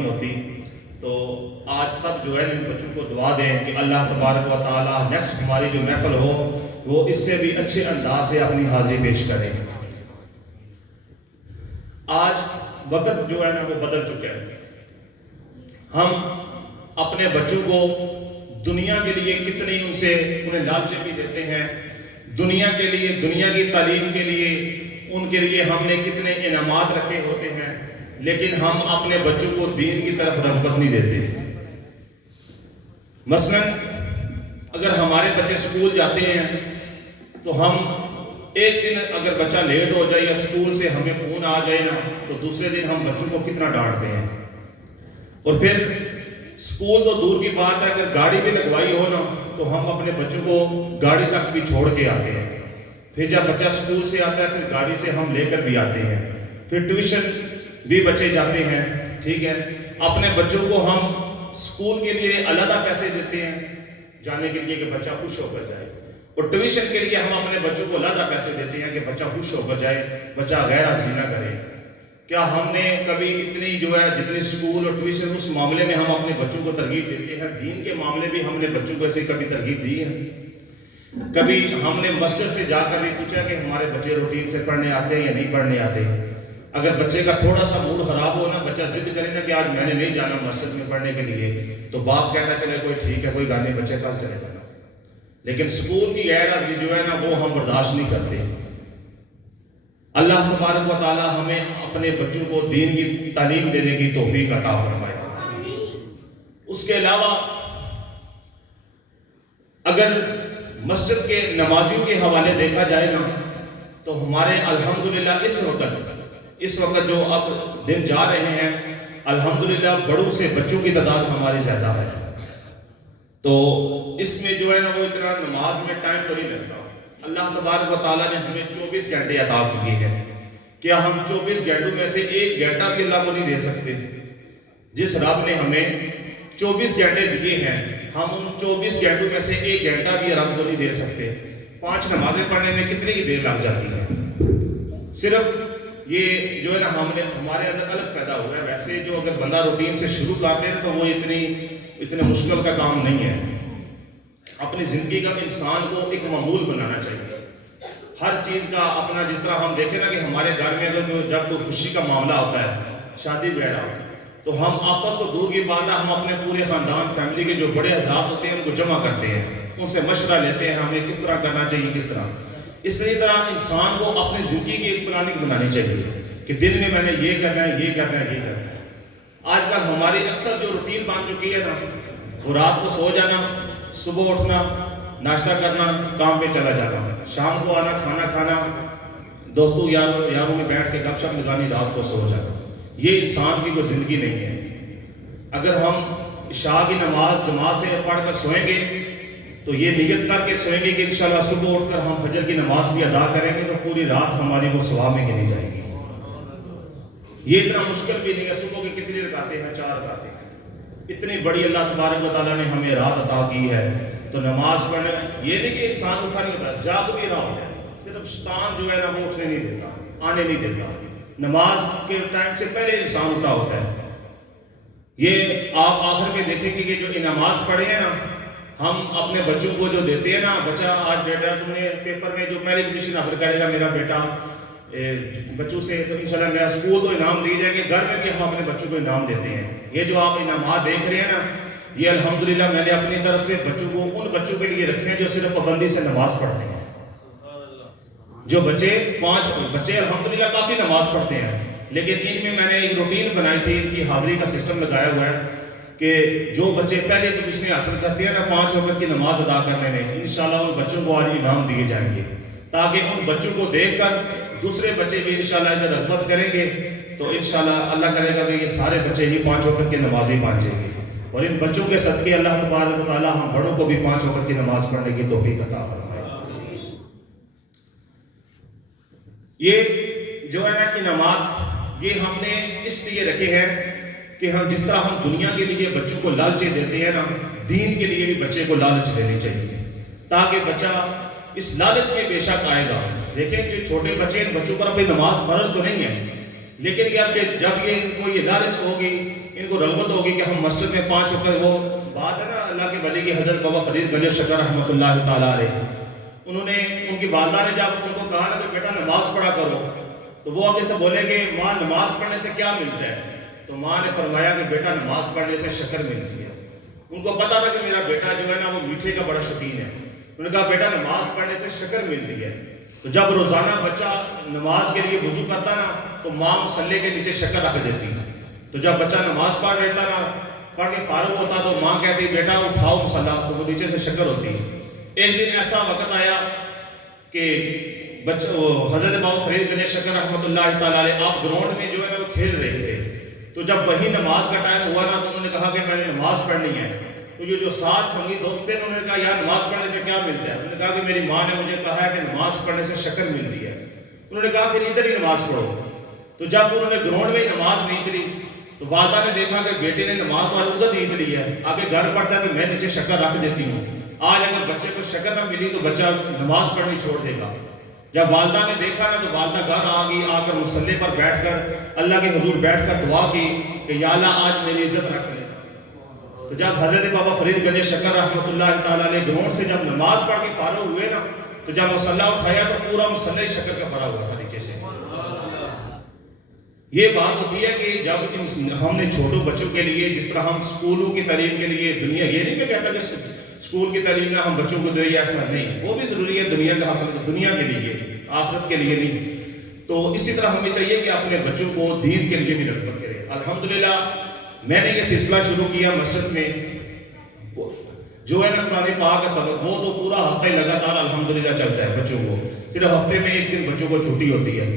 نہیں ہوتی. تو آج سب جو ہے ان بچوں کو دعا دیں کہ اللہ تبارک و تعالیٰ نیکسٹ ہماری جو محفل ہو وہ اس سے بھی اچھے انداز سے اپنی حاضری پیش کریں. آج وقت جو ہے نا وہ بدل چکا ہے. ہم اپنے بچوں کو دنیا کے لیے کتنی انہیں لالچیں بھی دیتے ہیں. دنیا کے لیے، دنیا کی تعلیم کے لیے ان کے لیے ہم نے کتنے انعامات رکھے ہوتے ہیں، لیکن ہم اپنے بچوں کو دین کی طرف رغبت نہیں دیتے. مثلا اگر ہمارے بچے اسکول جاتے ہیں تو ہم ایک دن اگر بچہ لیٹ ہو جائے یا اسکول سے ہمیں فون آ جائے نا تو دوسرے دن ہم بچوں کو کتنا ڈانٹتے ہیں. اور پھر اسکول تو دور کی بات ہے، اگر گاڑی بھی لگوائی ہو نا تو ہم اپنے بچوں کو گاڑی تک بھی چھوڑ کے آتے ہیں. پھر جب بچہ اسکول سے آتا ہے پھر گاڑی سے ہم لے کر بھی آتے ہیں. پھر ٹیوشن بھی بچے جاتے ہیں. ٹھیک ہے، اپنے بچوں کو ہم اسکول کے لیے علیحدہ پیسے دیتے ہیں جانے کے لیے کہ بچہ خوش ہو کر جائے، اور ٹیوشن کے لیے ہم اپنے بچوں کو علیحدہ پیسے دیتے ہیں کہ بچہ خوش ہو کر جائے، بچہ غیر حاضری نہ کرے. کیا ہم نے کبھی اتنی جو ہے جتنی اسکول اور ٹیوشن اس معاملے میں ہم اپنے بچوں کو ترغیب دیتے ہیں، دین کے معاملے بھی ہم نے بچوں کو ایسے کبھی ترغیب دی ہے؟ کبھی ہم نے مسجد سے جا کر بھی پوچھا کہ ہمارے بچے روٹین سے پڑھنے آتے ہیں یا نہیں پڑھنے آتے؟ اگر بچے کا تھوڑا سا موڈ خراب ہو نا، بچہ ضد کرے نا کہ آج میں نے نہیں جانا مسجد میں پڑھنے کے لیے، تو باپ کہتا چلے کوئی ٹھیک ہے، کوئی گال نہیں، بچے کل چلے جانا. لیکن اسکول کی غیر حاضری جو ہے نا وہ ہم برداشت نہیں کرتے. اللہ تبارک و تعالی ہمیں اپنے بچوں کو دین کی تعلیم دینے کی توفیق عطا فرمائے. اس کے علاوہ اگر مسجد کے نمازیوں کے حوالے دیکھا جائے نا تو ہمارے الحمدللہ اس وقت جو اب دن جا رہے ہیں الحمدللہ بڑوں سے بچوں کی تعداد ہماری زیادہ ہے. تو اس میں جو ہے نا وہ اتنا نماز میں ٹائم تو نہیں لگتا. اللہ تبارک و تعالیٰ نے ہمیں 24 گھنٹے عطا کیے ہیں. کیا ہم 24 گھنٹوں میں سے ایک گھنٹہ بھی اللہ کو نہیں دے سکتے؟ جس رب نے ہمیں 24 گھنٹے دیے ہیں ہم ان 24 گھنٹوں میں سے ایک گھنٹہ بھی رب کو نہیں دے سکتے. 5 نمازیں پڑھنے میں کتنی کی دیر لگ جاتی ہے. صرف یہ جو ہے نا ہمارے اندر الگ پیدا ہوا ہے. ویسے جو اگر بندہ روٹین سے شروع کرتے ہیں تو وہ اتنے مشکل کا کام نہیں ہے. اپنی زندگی کا انسان کو ایک معمول بنانا چاہیے. ہر چیز کا اپنا، جس طرح ہم دیکھیں نا کہ ہمارے گھر میں اگر جب کوئی خوشی کا معاملہ ہوتا ہے، شادی وغیرہ، تو ہم آپس تو دور کی بات ہے، ہم اپنے پورے خاندان فیملی کے جو بڑے حضرات ہوتے ہیں ان کو جمع کرتے ہیں، ان سے مشورہ لیتے ہیں ہمیں کس طرح کرنا چاہیے، کس طرح. اسی طرح انسان کو اپنی زندگی کی ایک پلاننگ بنانی چاہیے کہ دن میں میں نے یہ کرنا ہے، یہ کرنا ہے، یہ کرنا ہے. آج کل ہماری اکثر جو روٹین بن چکی ہے نا وہ رات کو سو جانا، صبح اٹھنا، ناشتہ کرنا، کام پہ چلا جانا، شام کو آنا، کھانا کھانا، دوستوں یاروں میں بیٹھ کے گپ شپ لگانی، رات کو سو جانا. یہ انسان کی کوئی زندگی نہیں ہے. اگر ہم عشاء کی نماز جماعت سے پڑھ کر سوئیں گے تو یہ نیت کر کے سوئیں گے کہ انشاءاللہ صبح اٹھ کر ہم فجر کی نماز بھی ادا کریں گے تو پوری رات ہماری وہ ثواب میں گنی جائے گی. یہ اتنا مشکل بھی نہیں ہے. صبح کی کتنی رکعتیں ہیں؟ 4 رکعتیں ہیں. اتنی بڑی اللہ تبارک و تعالیٰ نے ہمیں رات عطا کی ہے. تو نماز پڑھنا یہ نہیں کہ انسان اٹھا نہیں ہوتا، جاگ بھی رہا ہوتا ہے. صرف شیطان جو ہے نا وہ اٹھنے نہیں دیتا، آنے نہیں دیتا. نماز کے ٹائم سے پہلے انسان اٹھا ہوتا ہے. یہ آپ آخر میں دیکھیں گے کہ جو انعامات پڑھے ہیں نا ہم اپنے بچوں کو جو دیتے ہیں نا، بچہ آج بیٹا تم نے پیپر میں جو پہلی پوزیشن حاصل کرے گا میرا بیٹا بچوں سے، تو انشاءاللہ میرا اسکول تو انعام دیے جائیں گے. گھر میں بھی ہم اپنے بچوں کو انعام دیتے ہیں. یہ جو آپ انعامات دیکھ رہے ہیں نا یہ الحمدللہ میں نے اپنی طرف سے بچوں کو ان بچوں کے لیے رکھے ہیں جو صرف پابندی سے نماز پڑھتے ہیں. جو بچے 5 بچے الحمدللہ کافی نماز پڑھتے ہیں، لیکن ان میں نے ایک روٹین بنائی تھی، ان کی حاضری کا سسٹم لگایا ہوا ہے کہ جو بچے پہلی پوزیشنیں حاصل کرتے ہیں نا 5 وقت کی نماز ادا کرنے میں، انشاءاللہ ان بچوں کو آج انعام دیے جائیں گے، تاکہ ان بچوں کو دیکھ کر دوسرے بچے بھی انشاءاللہ ادھر رغبت کریں گے. تو انشاءاللہ اللہ کرے گا کہ یہ سارے بچے ہی 5 وقت کی نمازی بن جائیں گے. اور ان بچوں کے صدقے اللہ تبارک و تعالیٰ ہم بڑوں کو بھی 5 وقت کی نماز پڑھنے کی توفیق عطا فرمائے. یہ جو ہے نا انعامات یہ ہم نے اس لیے رکھے ہیں کہ ہم جس طرح ہم دنیا کے لیے بچوں کو لالچیں دیتے ہیں نا، دین کے لیے بھی بچے کو لالچ دینی چاہیے تاکہ بچہ اس لالچ میں بے شک آئے گا. دیکھیں جو چھوٹے بچے ان بچوں پر اپنی نماز فرض تو نہیں ہے، لیکن جب یہ ان کو یہ لالچ ہوگی، ان کو رغبت ہوگی کہ ہم مسجد میں 5 وقت، وہ بات ہے نا اللہ کے ولی کی حضرت بابا فرید گنج شکر رحمۃ اللہ تعالیٰ علیہ، انہوں نے، ان کی والدہ نے جب ان کو کہا نا کہ بیٹا نماز پڑھا کرو، تو وہ آگے سے بولے کہ ماں نماز پڑھنے سے کیا ملتا ہے؟ تو ماں نے فرمایا کہ بیٹا نماز پڑھنے سے شکر ملتی ہے۔ ان کو پتا تھا کہ میرا بیٹا جو ہے نا وہ میٹھے کا بڑا شوقین ہے، انہوں نے کہا بیٹا نماز پڑھنے سے شکر ملتی ہے۔ تو جب روزانہ بچہ نماز کے لیے وضو کرتا نا تو ماں مصلے کے نیچے شکر رکھ دیتی ہے، تو جب بچہ نماز پڑھ رہتا نا، پڑھ کے فارغ ہوتا تو ماں کہتی بیٹا اٹھاؤ مصلی، تو وہ نیچے سے شکر ہوتی ہے۔ ایک دن ایسا وقت آیا کہ حضرت بابا فرید گنج شکر رحمۃ اللہ تعالیٰ علیہ آپ گراؤنڈ میں جو ہے نا وہ کھیل رہے تھے، تو جب وہی نماز کا ٹائم ہوا نا تو انہوں نے کہا کہ میں نے نماز پڑھنی ہے۔ تو یہ جو 7 سنگی دوست تھے انہوں نے کہا یار نماز پڑھنے سے کیا ملتا ہے؟ انہوں نے کہا کہ میری ماں نے مجھے کہا ہے کہ نماز پڑھنے سے شکر ملتی ہے۔ انہوں نے کہا پھر ادھر ہی نماز پڑھو۔ تو جب انہوں نے گراؤنڈ میں نماز نہیں کری تو والدہ نے دیکھا کہ بیٹے نے نماز تو ادھر نہیں لی ہے، آگے گھر پڑتا ہے تو میں نیچے شکر رکھ دیتی ہوں، آج اگر بچے کو شکر نہ ملی تو بچہ نماز پڑھنی چھوڑ دے گا۔ جب والدہ نے دیکھا نا تو والدہ گھر آ گئی، آ کر مصلی پر بیٹھ کر اللہ کے حضور بیٹھ کر دعا کی کہ یا اللہ آج میری عزت رکھ لے۔ تو جب حضرت بابا فرید گنج شکر رحمۃ اللہ تعالیٰ علیہ گراؤنڈ سے جب نماز پڑھ کے فارغ ہوئے نا تو جب مصلی اٹھایا تو پورا مصلی شکر کا بھرا ہوا تھا نیچے سے۔ یہ بات ہوتی ہے کہ جب ہم نے چھوٹوں بچوں کے لیے جس طرح ہم اسکولوں کی تعلیم کے لیے دنیا، یہ نہیں میں کہتا کہ اسکول کی تعلیم میں ہم بچوں کو دیں ایسا نہیں، وہ بھی ضروری ہے دنیا کا حاصل، دنیا کے لیے، آخرت کے لیے نہیں۔ تو اسی طرح ہمیں چاہیے کہ اپنے بچوں کو دین کے لیے بھی رغبت کرے۔ الحمدللہ میں نے یہ سلسلہ شروع کیا مسجد میں جو ہے نا قرآن پاک کا سبق، وہ تو پورا ہفتہ لگاتار الحمدللہ چلتا ہے بچوں کو، صرف ہفتے میں 1 دن بچوں کو چھٹی ہوتی ہے۔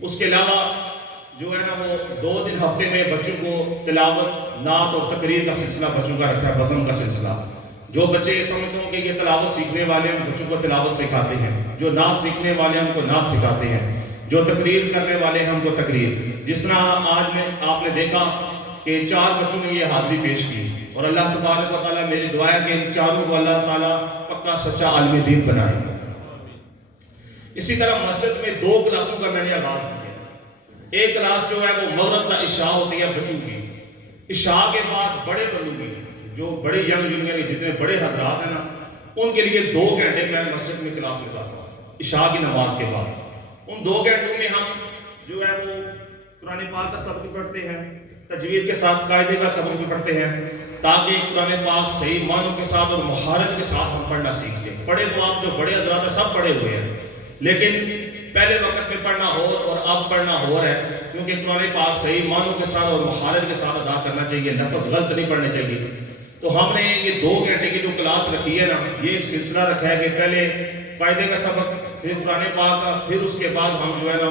اس کے علاوہ جو ہے نا وہ 2 دن ہفتے میں بچوں کو تلاوت، نعت اور تقریر کا سلسلہ بچوں کا رکھا ہے، بزم کا سلسلہ۔ جو بچے سمجھتے ہوں کہ یہ تلاوت سیکھنے والے ہیں بچوں کو تلاوت سکھاتے ہیں، جو نعت سیکھنے والے ہیں ان کو نعت سکھاتے ہیں، جو تقریر کرنے والے ہیں ان کو تقریر۔ جس طرح آج میں آپ نے دیکھا کہ 4 بچوں نے یہ حاضری پیش کی، اور اللہ تبارک و تعالیٰ میری دعا ہے کہ ان 4 کو اللہ تعالیٰ پکا سچا عالم دین بنائے۔ اسی طرح مسجد میں 2 کلاسوں کا میں نے آغاز کیا۔ ایک کلاس جو ہے وہ مغرب کا عشاء ہوتی ہے بچوں کی، عشاء کے بعد بڑے بندوں کی، جو بڑے ینگ یونین جتنے بڑے حضرات ہیں نا ان کے لیے 2 گھنٹے میں مسجد میں کلاس لگاتا ہوں عشاء کی نماز کے بعد۔ ان 2 گھنٹوں میں ہم جو ہے وہ قرآن پاک کا سبق پڑھتے ہیں، تجوید کے ساتھ قاعدے کا سبق بھی پڑھتے ہیں، تاکہ قرآن پاک صحیح معنوں کے ساتھ اور مہارت کے ساتھ ہم پڑھنا سیکھ لیں۔ پڑھے تو آپ جو بڑے حضرات ہیں سب پڑھے ہوئے ہیں، لیکن پہلے وقت میں پڑھنا اور اب پڑھنا اور ہے، کیونکہ قرآن پاک صحیح معنوں کے ساتھ اور مہارت کے ساتھ ادا کرنا چاہیے، لفظ غلط نہیں پڑھنے چاہیے۔ تو ہم نے یہ 2 گھنٹے کی جو کلاس رکھی ہے نا، یہ ایک سلسلہ رکھا ہے کہ پہلے قاعدے کا سبق، پھر قرآن پاک کا، پھر اس کے بعد ہم جو ہے نا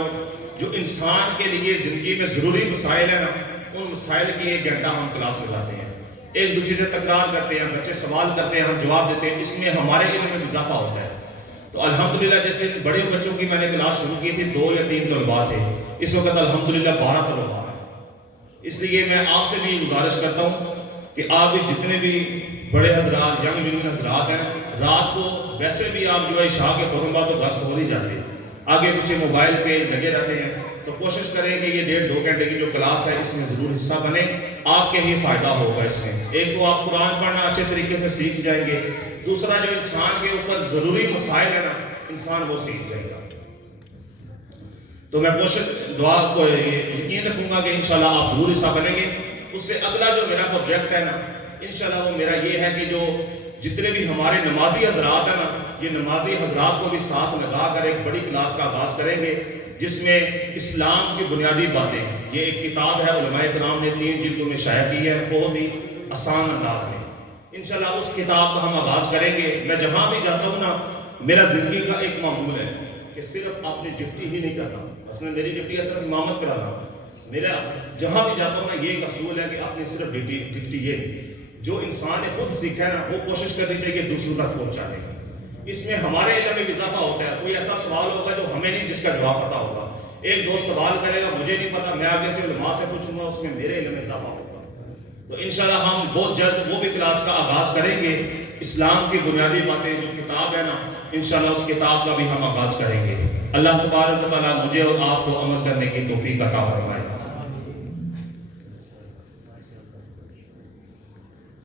جو انسان کے لیے زندگی میں ضروری مسائل ہیں نا ان مسائل کی 1 گھنٹہ ہم کلاس لگاتے ہیں، ایک دوسرے سے تکرار کرتے ہیں، بچے سوال کرتے ہیں، ہم جواب دیتے ہیں، اس میں ہمارے علم میں اضافہ ہوتا ہے۔ تو الحمدللہ جس دن بڑے بچوں کی میں نے کلاس شروع کی تھی 2 یا 3 طلباء تھے، اس وقت الحمدللہ 12 طلباء ہیں۔ اس لیے میں آپ سے بھی گزارش کرتا ہوں کہ آپ بھی جتنے بھی بڑے حضرات، ینگ جنون حضرات ہیں، رات کو ویسے بھی آپ جو ہے عشاء کے فوراً بعد تو گھر سو نہیں جاتے، آگے پیچھے موبائل پہ لگے رہتے ہیں، تو کوشش کریں کہ یہ 1.5-2 گھنٹے کی جو کلاس ہے اس میں ضرور حصہ بنیں، آپ کے ہی فائدہ ہوگا اس میں۔ ایک تو آپ قرآن پڑھنا اچھے طریقے سے سیکھ جائیں گے، دوسرا جو انسان کے اوپر ضروری مسائل ہیں نا انسان وہ سیکھ جائے گا۔ تو میں کوشش دعا کو یقین رکھوں گا کہ انشاءاللہ آپ ضرور حصہ بنیں گے۔ اس سے اگلا جو میرا پروجیکٹ ہے نا انشاءاللہ وہ میرا یہ ہے کہ جو جتنے بھی ہمارے نمازی حضرات ہیں نا یہ نمازی حضرات کو بھی ساتھ لگا کر ایک بڑی کلاس کا آغاز کریں گے، جس میں اسلام کی بنیادی باتیں، یہ ایک کتاب ہے علماء کرام نے 3 جلدوں میں شائع کی ہے بہت ہی آسان انداز میں، انشاءاللہ اس کتاب کا ہم آغاز کریں گے۔ میں جہاں بھی جاتا ہوں نا میرا زندگی کا ایک معمول ہے کہ صرف اپنی ڈیوٹی ہی نہیں کرنا، اصل میری ڈیوٹی ہے صرف امامت کرانا، میرا جہاں بھی جاتا ہوں نا یہ ایک اصول ہے کہ اپنی صرف ڈیوٹی یہ نہیں، جو انسان نے خود سیکھا ہے نا وہ کوشش کرنی چاہیے دوسروں تک پہنچانے کی۔ اس میں ہمارے علم میں اضافہ ہوتا ہے، کوئی ایسا سوال ہوگا جو ہمیں نہیں جس کا جواب پتا ہوگا، ایک دوست سوال کرے گا مجھے نہیں پتا، میں آگے سے علماء سے پوچھوں گا، اس میں میرے علم میں اضافہ ہوگا۔ تو انشاءاللہ ہم بہت جلد وہ بھی کلاس کا آغاز کریں گے، اسلام کی بنیادی باتیں جو کتاب ہے نا انشاءاللہ اس کتاب کا بھی ہم آغاز کریں گے۔ اللہ تبارک و تعالیٰ مجھے اور آپ کو عمل کرنے کی توفیق عطا فرمائے۔